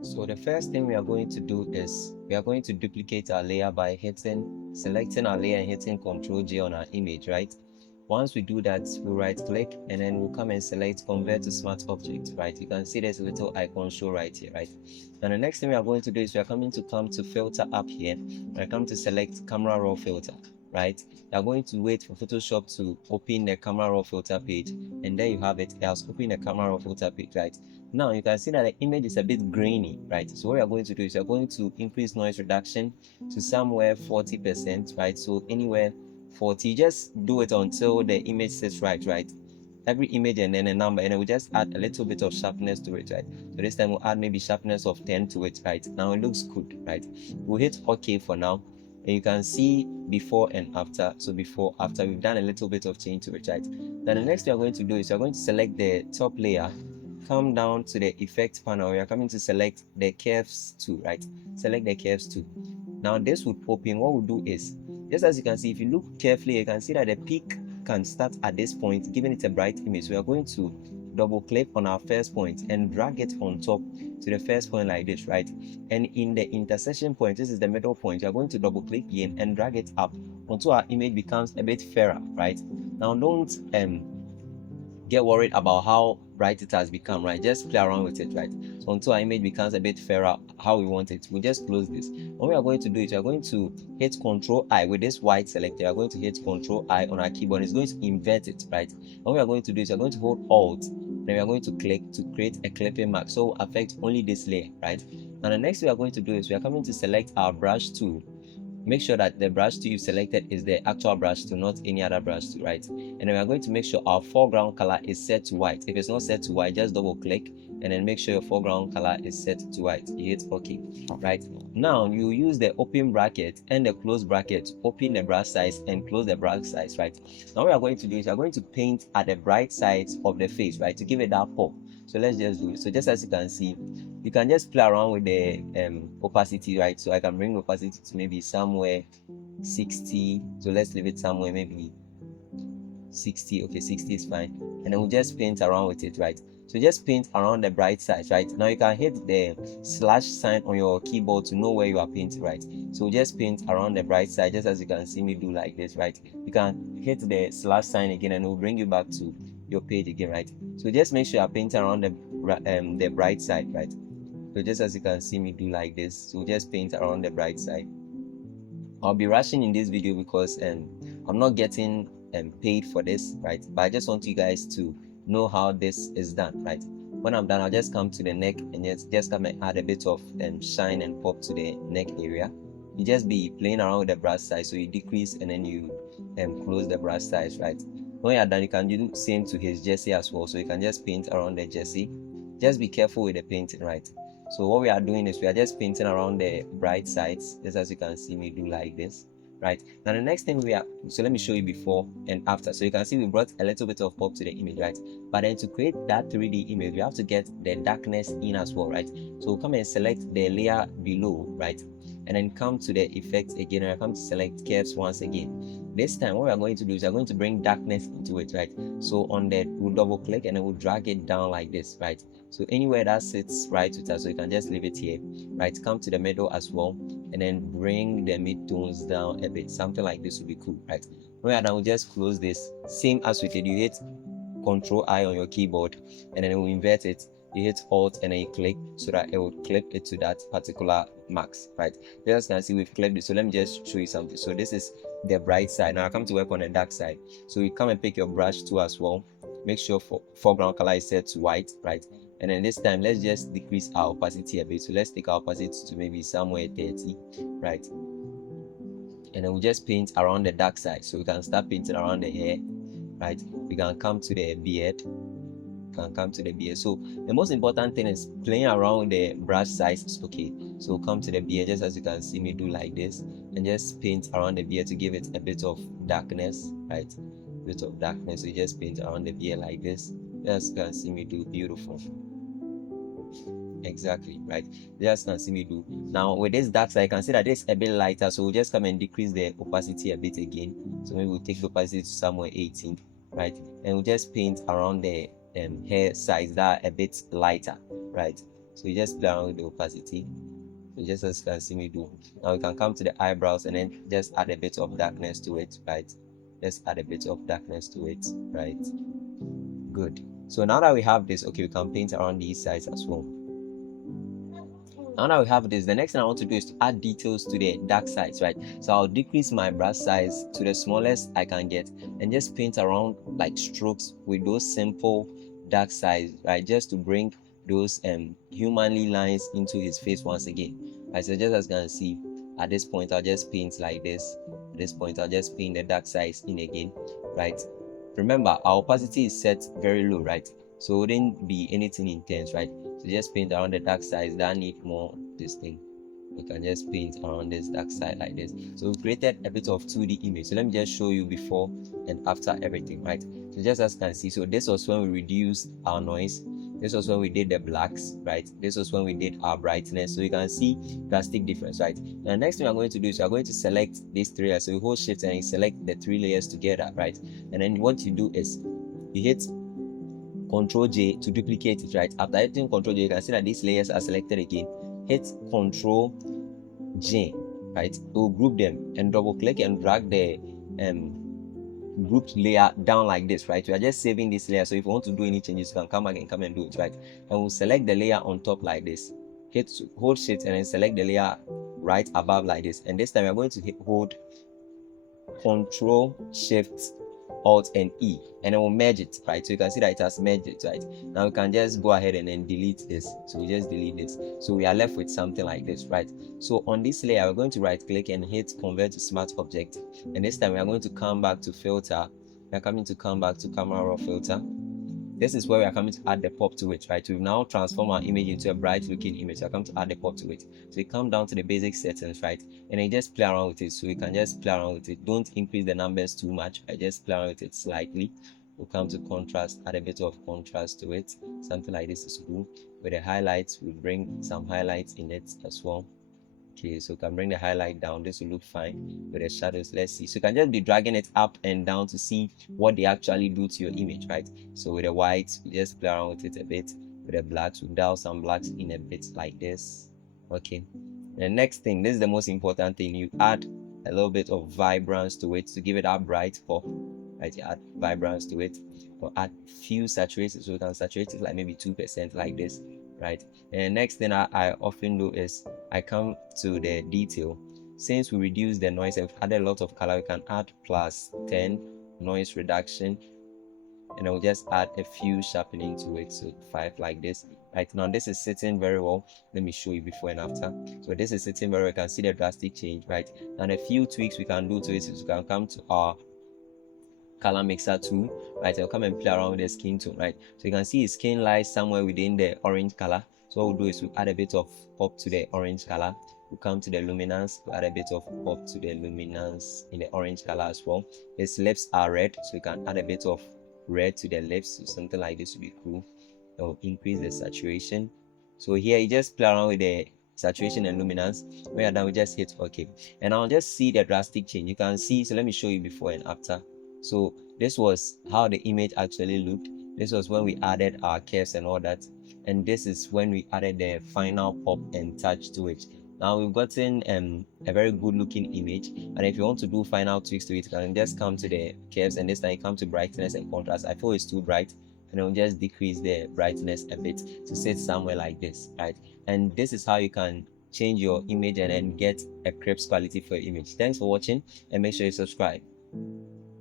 So the first thing we are going to do is we are going to duplicate our layer by selecting our layer and hitting Ctrl J on our image, right? Once we do that, we'll right click and then we'll come and select convert to smart object, right? You can see there's a little icon show right here, right? And the next thing we are going to do is we are come to filter up here. We are come to select camera raw filter, right? You are going to wait for Photoshop to open the camera raw filter page, and there you have it. It has opened the camera raw filter page, right? Now you can see that the image is a bit grainy, right? So what we are going to do is we are going to increase noise reduction to somewhere 40%, right? So anywhere 40, just do it until the image sits right? Every image and then a number, and then we just add a little bit of sharpness to it, right? So this time we'll add maybe sharpness of 10 to it, right? Now it looks good, right? We'll hit OK for now, and you can see before and after. So before, after, we've done a little bit of change to it, right? Then the next thing we're going to do is we're going to select the top layer, come down to the effect panel. We are coming to select the curves tool, right? Select the curves tool. Now this would open. What we'll do is, just as you can see, if you look carefully, you can see that the peak can start at this point, giving it a bright image. So we are going to double click on our first point and drag it on top to the first point like this, right? And in the intersection point, this is the middle point, you are going to double click again and drag it up until our image becomes a bit fairer, right? Now don't get worried about how bright it has become, right? Just play around with it, right? So until our image becomes a bit fairer how we want it, we just close this. What we are going to do is we are going to hit Ctrl I with this white selector. We are going to hit Ctrl I on our keyboard. It's going to invert it, right? What we are going to do is we are going to hold Alt, then we are going to click to create a clipping mark, so affect only this layer, right? Now the next thing we are going to do is we are coming to select our brush tool. Make sure that the brush tool you selected is the actual brush tool, not any other brush tool, right? And then we are going to make sure our foreground color is set to white. If it's not set to white, just double click and then make sure your foreground color is set to white. You hit OK, right? Now you use the open bracket and the close bracket to open the brush size and close the brush size, right? Now what we are going to do is we are going to paint at the bright sides of the face, right, to give it that pop. So let's just do it. So just as you can see, you can just play around with the opacity, right? So I can bring opacity to maybe somewhere 60. So let's leave it somewhere maybe 60. Okay, 60 is fine. And then we'll just paint around with it, right? So just paint around the bright side, right? Now you can hit the slash sign on your keyboard to know where you are painting, right? So just paint around the bright side, just as you can see me do like this, right? You can hit the slash sign again and it will bring you back to your page again, right? So just make sure you're painting around the bright side, right? So just as you can see me do like this, so just paint around the bright side. I'll be rushing in this video because I'm not getting paid for this, right? But I just want you guys to know how this is done, right? When I'm done, I'll just come to the neck and just come and add a bit of shine and pop to the neck area. You just be playing around with the brush size, so you decrease and then you close the brush size, right? When you're done, you can do the same to his jersey as well. So you can just paint around the jersey. Just be careful with the painting, right? So what we are doing is we are just painting around the bright sides, just as you can see me do like this, right? Now the next thing so let me show you before and after. So you can see we brought a little bit of pop to the image, right? But then to create that 3D image, we have to get the darkness in as well, right? So we'll come and select the layer below, right? And then come to the effects again, and I come to select curves once again. This time what we are going to do is we are going to bring darkness into it, right? So on that, we'll double click and then we'll drag it down like this, right? So anywhere that sits right with us, so you can just leave it here, right? Come to the middle as well and then bring the mid-tones down a bit. Something like this would be cool, right? When we are done, we'll just close this. Same as we did, you hit Ctrl I on your keyboard and then it will invert it. You hit Alt and then you click so that it will clip it to that particular max, right? You guys can see we've clipped it. So let me just show you something. So this is the bright side. Now I come to work on the dark side. So you come and pick your brush tool as well. Make sure foreground color is set to white, right? And then this time let's just decrease our opacity a bit. So let's take our opacity to maybe somewhere 30, right? And then we just paint around the dark side. So we can start painting around the hair, right? We can come to the beard. So the most important thing is playing around with the brush size. Okay, so come to the beard, just as you can see me do like this, and just paint around the beard to give it a bit of darkness, right? A bit of darkness. So you just paint around the beard like this, just as you can see me do. Beautiful. Exactly, right? Just can see me do. Now with this dark side, I can see that it's a bit lighter, so we'll just come and decrease the opacity a bit again. So maybe we'll take the opacity to somewhere 18, right? And we'll just paint around the hair size that a bit lighter, right? So you just play around with the opacity. So just as you can see me do. Now we can come to the eyebrows and then just add a bit of darkness to it, right? Just add a bit of darkness to it, right? Good. So now that we have this, okay, we can paint around these sides as well. Now that we have this, the next thing I want to do is to add details to the dark sides, right? So I'll decrease my brush size to the smallest I can get and just paint around like strokes with those simple dark sides, right? Just to bring those humanly lines into his face once again. Right, so just as you can see, at this point I'll just paint like this. At this point I'll just paint the dark sides in again, right? Remember, our opacity is set very low, right? So it wouldn't be anything intense, right? So just paint around the dark sides that need more this thing. We can just paint around this dark side like this. So we've created a bit of 2D image. So let me just show you before and after everything, right? So just as you can see, so this was when we reduced our noise. This was when we did the blacks, right? This was when we did our brightness. So you can see drastic difference, right? And the next thing I'm going to do is I'm going to select these 3 layers. So you hold shift and you select the 3 layers together, right? And then what you do is you hit Ctrl J to duplicate it, right? After hitting Ctrl J, you can see that these layers are selected again. Hit Ctrl J, right? It will group them and double click and drag the grouped layer down like this, right? We are just saving this layer, so if you want to do any changes, you can come back and come and do it, right? And we'll select the layer on top like this. Hold shift and then select the layer right above like this. And this time we're going to hold Control Shift Alt and E, and then we'll merge it, right? So you can see that it has merged it, right? Now we can just go ahead and then delete this. So we just delete this. So we are left with something like this, right? So on this layer, we're going to right click and hit Convert to Smart Object. And this time we are going to come back to Filter. We are coming to come back to Camera Raw Filter. This is where we are coming to add the pop to it, right? We've now transformed our image into a bright looking image. So I come to add the pop to it. So you come down to the basic settings, right? And then just play around with it. So you can just play around with it. Don't increase the numbers too much. I just play around with it slightly. We'll come to contrast, add a bit of contrast to it. Something like this is cool. With the highlights, we'll bring some highlights in it as well. Okay, so you can bring the highlight down. This will look fine. With the shadows, let's see. So you can just be dragging it up and down to see what they actually do to your image, right? So with the whites, we just play around with it a bit. With the blacks, we dial some blacks in a bit like this. Okay. The next thing, this is the most important thing. You add a little bit of vibrance to it to give it that bright pop, right? You add vibrance to it, or add few saturated, so you can saturate it like maybe 2% like this, right? And the next thing I often do is I come to the detail. Since we reduce the noise and added a lot of color, we can add +10 noise reduction, and I'll just add a few sharpening to it, so 5 like this. Right now this is sitting very well. Let me show you before and after. So this is sitting very well. You can see the drastic change, right? And a few tweaks we can do to it is we can come to our color mixer tool, right? I'll come and play around with the skin tone, right? So you can see his skin lies somewhere within the orange color. So what we'll do is we'll add a bit of pop to the orange color. We'll come to the luminance, we'll add a bit of pop to the luminance in the orange color as well. His lips are red, so you can add a bit of red to the lips. So something like this would be cool. It will increase the saturation. So here you just play around with the saturation and luminance. When you're done, we just hit OK, and I'll just see the drastic change. You can see, so let me show you before and after. So this was how the image actually looked. This was when we added our curves and all that, and this is when we added the final pop and touch to it. Now we've gotten a very good looking image, and if you want to do final tweaks to it, you can just come to the curves, and this time you come to brightness and contrast. I feel it's too bright, and I'll just decrease the brightness a bit to sit somewhere like this, right? And this is how you can change your image and then get a crisp quality for your image. Thanks for watching, and make sure you subscribe.